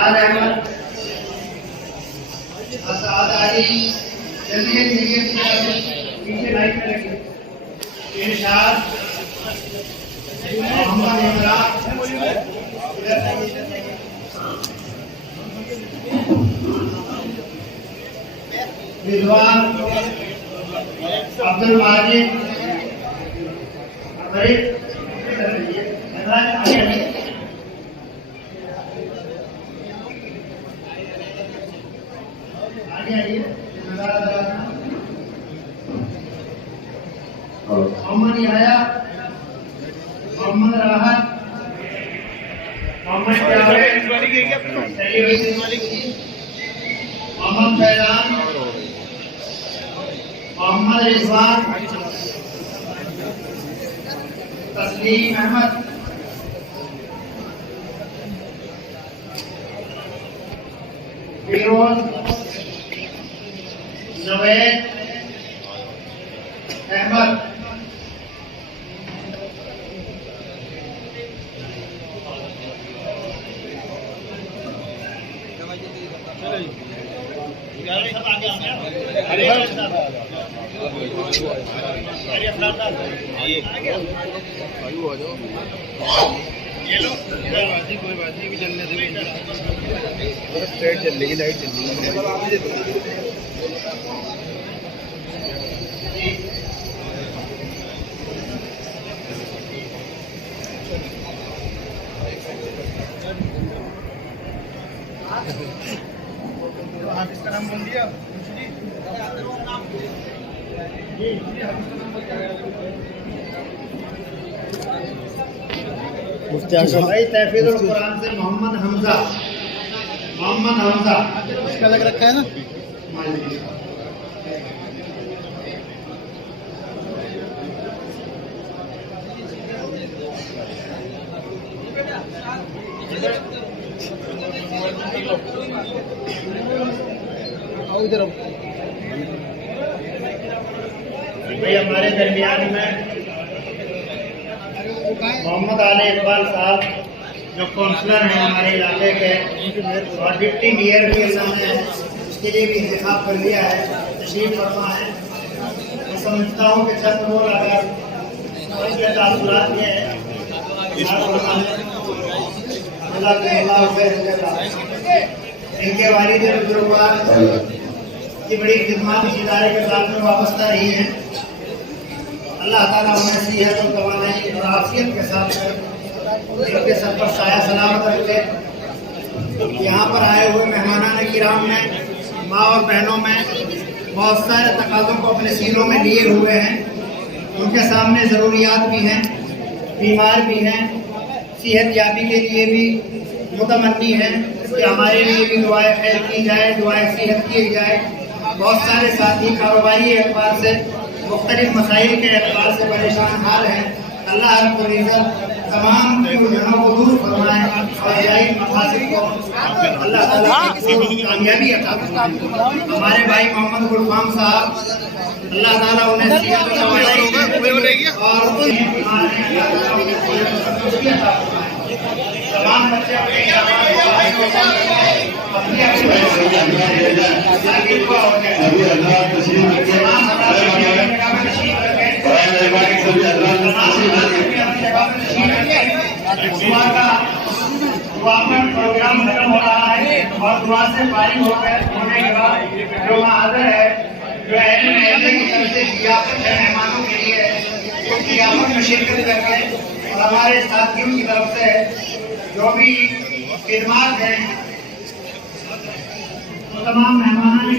इरशाद अहमद, आसाद अली, जल्दी पीछे लाइट में लगे। इरशाद मोहम्मद इमरान, रिजवान अब्दुल माजिद, मोहम्मद याया, मोहम्मद राहत, मोहम्मद जावेद, मोहम्मद फैजान, मोहम्मद रिजवान, तस्लीम अहमद, फिरोज, जवेद अहमद, कोई बाजी भी चलने से स्ट्रेट चल रही लाइट चल रही इसका नाम बोल दिया भाई तहफीजुल कुरान से मोहम्मद हमजा, मोहम्मद हमजा इसका लग रखा है ना। इधर भाई हमारे दरमियान में मोहम्मद आले इकबाल साहब जो काउंसलर हैं हमारे इलाके के और डिप्टी मेयर भी सामने है, उसके लिए भी इंतखाब कर लिया है, तशरीफ फरमा है। मैं समझता हूँ कि चंद लोग अगर इसके तासुरात के इनके वालिद बुजुर्गवार की बड़ी खिदमत इस इदारे के साथ में वाबस्ता रही है। अल्लाह ताला उन्हें सेहत और तवानाई और आफियत के साथ इनके सर पर साया सलामत रखे। यहाँ पर आए हुए मेहमानान किराम में माँ और बहनों में बहुत सारे तकाज़ों को अपने सीनों में लिए हुए हैं। उनके सामने ज़रूरियात भी हैं, बीमार भी हैं, सेहत याबी के लिए भी मुतमन्नी हैं कि हमारे लिए भी दुआए खैर की जाए, दुआए सेहत की जाए। बहुत सारे साथी कारोबारी एतबार से मुख्तलिफ मसाइल के एतबार से परेशान हाल हैं। अल्लाह रब्बुल इज़्ज़त तमाम उलझनों को दूर फरमाए और जायज़ मकासद को अल्लाह ताला कामयाबी अता फरमाए। हमारे भाई मोहम्मद गुलफाम साहब अल्लाह ताला उन्हें सेहत और तमाम बच्चे प्रोग्राम खत्म हो रहा है और दुआ से फारिग होने के बाद जो महादर है जो मेहमानों के लिए क़ियामत में शिरकत करके और हमारे साथियों की तरफ से जो भी खिदमत है तमाम मेहमानों ने